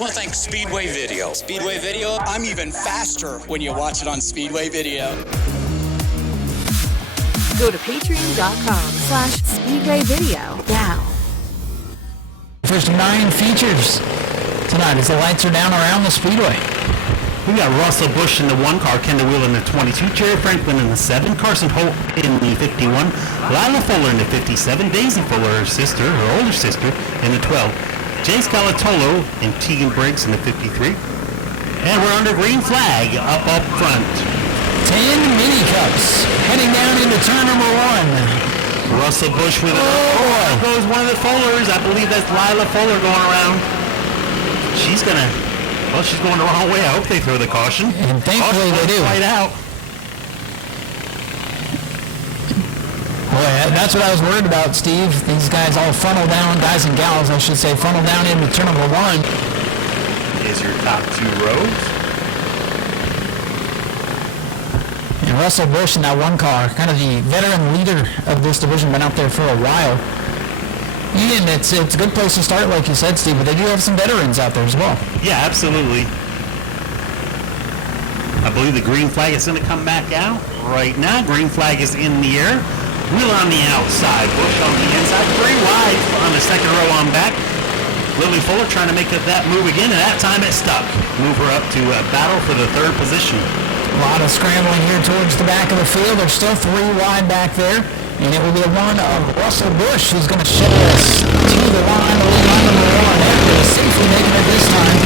Well, thanks, Speedway Video. Speedway Video? I'm even faster when you watch it on Speedway Video. Go to patreon.com/Speedway Video now. First 9 features tonight as the lights are down around the Speedway. We got Russell Busch in the 1 car, Kendall Wheeler in the 22, Jerry Franklin in the 7, Carson Holt in the 51, Lila Fuller in the 57, Daisy Fuller, her older sister, in the 12, Jay Scalatolo and Tegan Briggs in the 53. And we're under green flag up front. 10 mini cups heading down into turn number 1. Russell Busch with there goes one of the Fullers. I believe that's Lila Fuller going around. She's going the wrong way. I hope they throw the caution. And thankfully they do. Right out. Boy, that's what I was worried about, Steve. These guys all funnel down, guys and gals, I should say, funnel down into turn number 1. Is your top 2 rows. And Russell Busch in that 1 car, kind of the veteran leader of this division, been out there for a while. And it's a good place to start, like you said, Steve, but they do have some veterans out there as well. Yeah, absolutely. I believe the green flag is going to come back out right now. Green flag is in the air. Wheeler on the outside, Busch on the inside, 3 wide on the second row on back. Lily Fuller trying to make that move again, and that time it stuck. Move her up to battle for the 3rd position. A lot of scrambling here towards the back of the field. There's still 3 wide back there, and it will be the one of Russell Busch who's going to show us to the line, the lead line number 1. They're safely making it this time.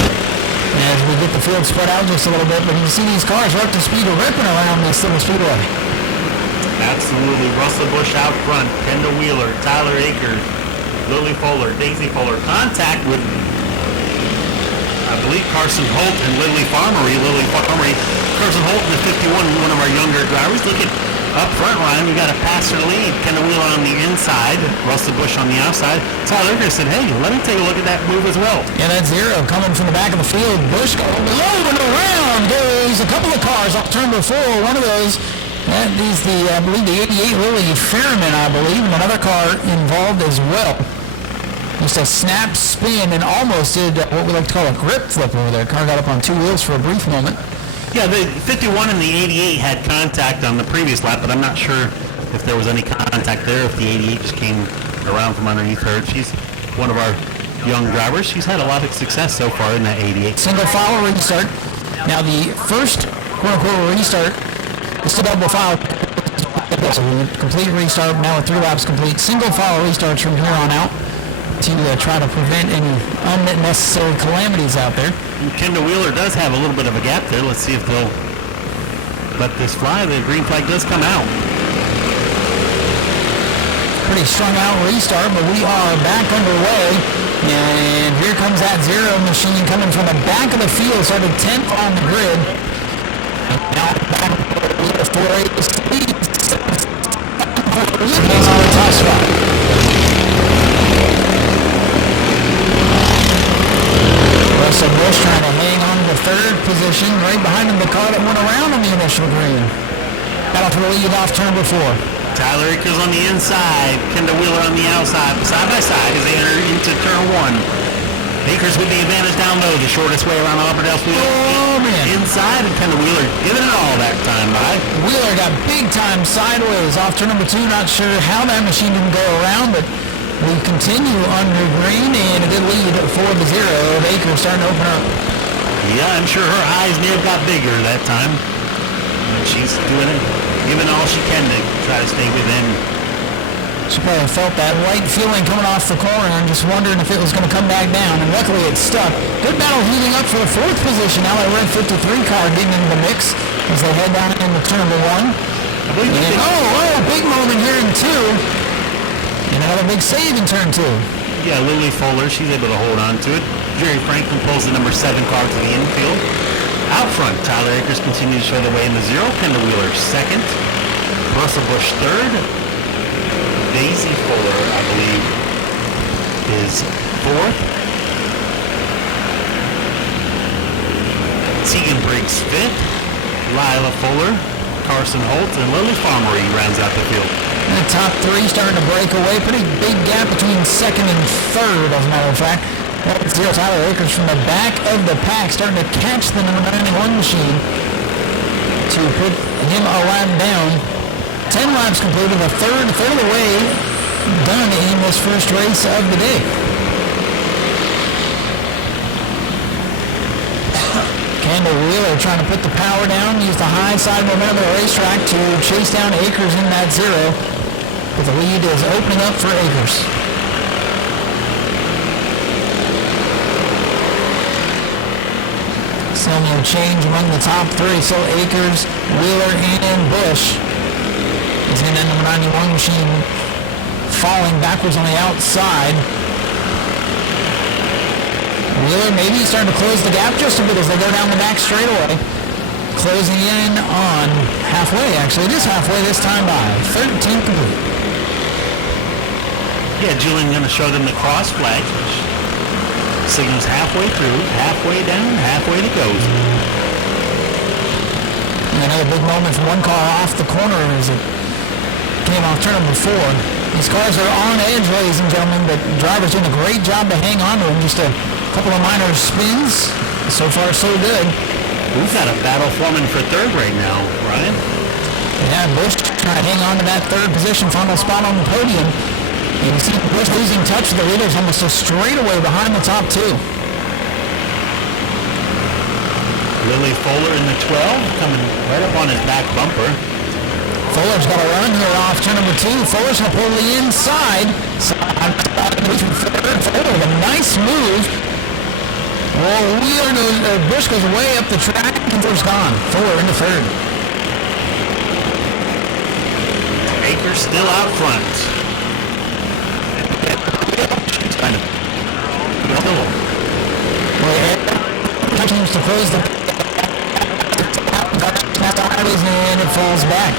As we get the field spread out just a little bit, but you can see these cars are up to speed, ripping around this little speedway. Absolutely. Russell Busch out front. Kendall Wheeler, Tyler Akers, Lily Fuller, Daisy Fuller. Contact with, I believe, Carson Holt and Lily Farmery. Carson Holt in the 51, one of our younger drivers. Look at up front, Ryan. We got a passer lead. Kendall Wheeler on the inside. Russell Busch on the outside. Tyler Akers said, hey, let me take a look at that move as well. Yeah, that's 0 coming from the back of the field. Busch going and around. Goes a couple of cars off turn before. One of those. That is I believe, the 88 Lily Fairman, I believe, and another car involved as well. Just a snap spin and almost did what we like to call a grip flip over there. Car got up on 2 wheels for a brief moment. Yeah, the 51 and the 88 had contact on the previous lap, but I'm not sure if there was any contact there, if the 88 just came around from underneath her. She's one of our young drivers. She's had a lot of success so far in that 88. Single file restart. Now the first quote-unquote restart, it's a double file. So complete restart, now with 3 laps complete. Single file restarts from here on out to try to prevent any unnecessary calamities out there. Kendall Wheeler does have a little bit of a gap there. Let's see if they'll let this fly. The green flag does come out. Pretty strung out restart, but we are back underway. And here comes that 0 machine coming from the back of the field, started 10th on the grid. And now back for a speed. He's on the top spot. Russell Busch trying to hang on to the 3rd position, right behind him, the car that went around on the initial green. Battle for the lead off turn number 4. Tyler Akers on the inside, Kendall Wheeler on the outside, side by side as they enter into turn 1. Akers with the advantage down low, the shortest way around Auburndale field. Oh, man. Inside, and Kendall Wheeler giving it all that time by. Wheeler got big time sideways off turn number 2. Not sure how that machine didn't go around, but we continue under green, and a good lead for the 0. Akers starting to open up. Yeah, I'm sure her eyes may have got bigger that time. And she's doing it, giving all she can to try to stay within. She probably felt that right feeling coming off the corner and just wondering if it was going to come back down, and luckily it stuck. Good battle heating up for the 4th position. Now that red 53 car getting into the mix as they head down into turn number 1. Big moment here in 2. And another big save in turn 2. Yeah, Lily Fuller, she's able to hold on to it. Jerry Franklin pulls the number 7 car to the infield. Out front, Tyler Akers continues to show the way in the 0. Kendall Wheeler 2nd. Russell Busch 3rd. Daisy Fuller, I believe, is 4th. Tegan Briggs 5th. Lila Fuller, Carson Holt, and Lily Farmery rounds out the field. And the top 3 starting to break away. Pretty big gap between 2nd and 3rd, as a matter of fact. That's zero. Tyler Akers from the back of the pack starting to catch the number 91 machine to put him a lap down. 10 laps completed, a third of the way done in this first race of the day. Kendall Wheeler trying to put the power down, use the high side momentum of the racetrack to chase down Akers in that zero. But the lead is opening up for Akers. Still no change among the top three. So Akers, Wheeler, and Busch. He's in that number 91 machine falling backwards on the outside. Wheeler maybe starting to close the gap just a bit as they go down the back straightaway. Closing in on halfway, actually. It is halfway this time by 13 complete. Yeah, Julian going to show them the cross flag, which signals halfway through, halfway down, halfway to go. Another big moment from one car off the corner as it came off turn number 4. These cars are on edge, ladies and gentlemen, but drivers doing a great job to hang on to them. Just a couple of minor spins. So far, so good. We've got a battle forming for third right now, Ryan. Yeah, Busch trying to hang on to that third position, final spot on the podium. You can see Busch losing touch with the leaders almost a straightaway behind the top two. Lily Fuller in the 12, coming right up on his back bumper. Fuller's got a run here off turn number 2. Fuller's going to pull the inside. Fuller with a nice move. Well, Busch goes way up the track and Fuller's gone. Fuller into third. Akers still out front. Kind of. Seems to close the and it falls back.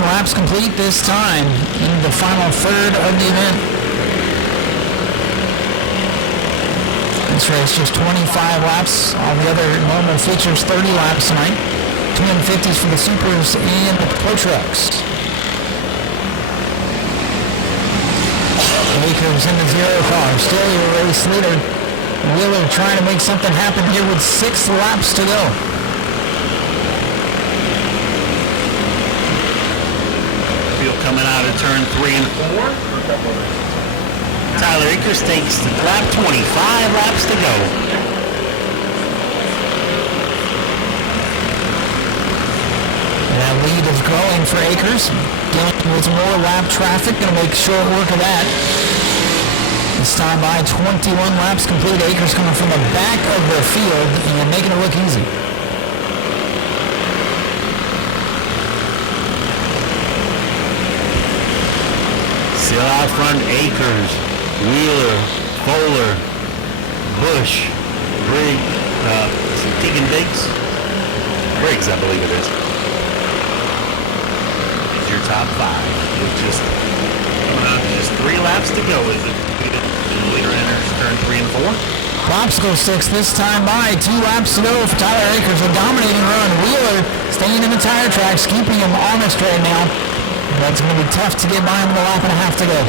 Laps complete this time in the final third of the event. This race just 25 laps. All the other normal features 30 laps tonight. 250s for the Supers and the Pro Trucks. Akers in the zero car, still your race leader. Wheeler trying to make something happen here with 6 laps to go. Field coming out of turn 3 and 4. Tyler Akers takes the lap 25 laps to go. That lead is growing for Akers. Dealing with more lap traffic, going to make short work of that. This time by 21 laps complete. Akers coming from the back of the field and making it look easy. Still out front, Akers, Wheeler, Fuller, Busch, Tegan Briggs, I believe it is. It's your top 5. It's just 3 laps to go, is it? The leader enters turn 3 and 4. Popsicle sticks this time by 2 laps to go for Tyler Akers. A dominating run. Wheeler staying in the tire tracks, keeping him honest right now. That's going to be tough to get by him with a lap and a half to go.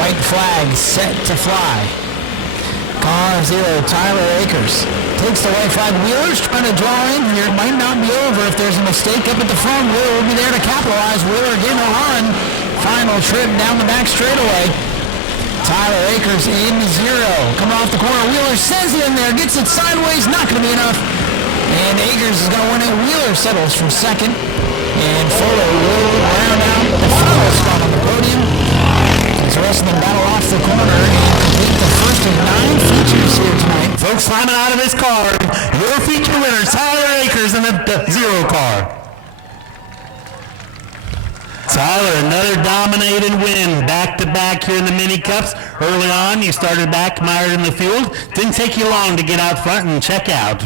White flag set to fly. Car 0, Tyler Akers takes the white flag. Wheeler's trying to draw in here. It might not be over if there's a mistake up at the front. Wheeler will be there to capitalize. Wheeler again a run. Final trip down the back straightaway. Tyler Akers in 0. Coming off the corner. Wheeler sends it in there. Gets it sideways. Not going to be enough. And Akers is going to win it. Wheeler settles for second. And Fuller will round out the final spot on the podium. As the rest of them battle off the corner and complete the first of 9 features here tonight. Folks climbing out of his car. Your feature winners, Tyler Akers in the 0 car. Tyler, another dominating win, back-to-back here in the mini cups. Early on, you started back mired in the field. Didn't take you long to get out front and check out.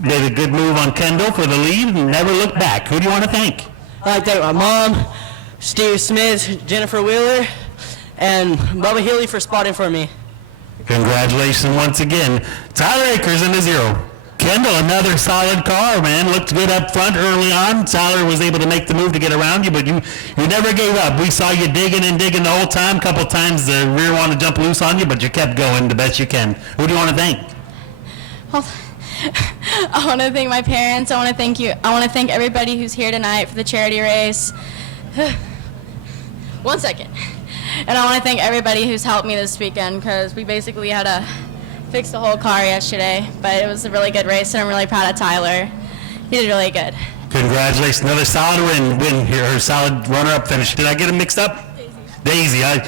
Made a good move on Kendall for the lead and never looked back. Who do you want to thank? I'd like to thank my mom, Steve Smith, Jennifer Wheeler, and Bubba Healy for spotting for me. Congratulations once again. Tyler Akers in the 0. Kendall, another solid car, man. Looked good up front early on. Tyler was able to make the move to get around you, but you never gave up. We saw you digging and digging the whole time. A couple times the rear wanted to jump loose on you, but you kept going the best you can. Who do you want to thank? Well, I want to thank my parents. I want to thank you. I want to thank everybody who's here tonight for the charity race. 1 second. And I want to thank everybody who's helped me this weekend, because we basically had to fix the whole car yesterday, but it was a really good race, and I'm really proud of Tyler. He did really good. Congratulations. Another solid win here, or solid runner-up finish. Did I get them mixed up? Daisy. I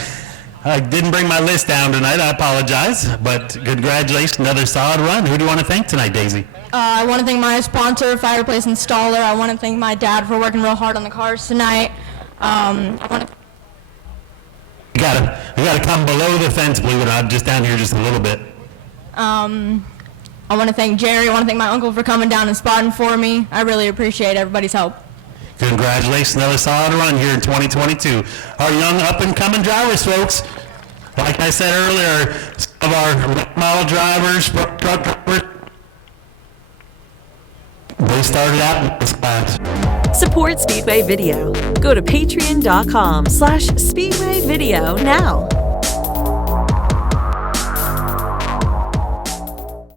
didn't bring my list down tonight. I apologize, but congratulations. Another solid run. Who do you want to thank tonight, Daisy? I want to thank my sponsor, Fireplace Installer. I want to thank my dad for working real hard on the cars tonight. I want to... You gotta come below the fence, believe it or not, just down here just a little bit. I want to thank Jerry. I want to thank my uncle for coming down and spotting for me. I really appreciate everybody's help. Congratulations, another solid run here in 2022. Our young up-and-coming drivers, folks. Like I said earlier, some of our model drivers, truck drivers, they started out in this class. Support Speedway Video. Go to patreon.com/Speedway Video now.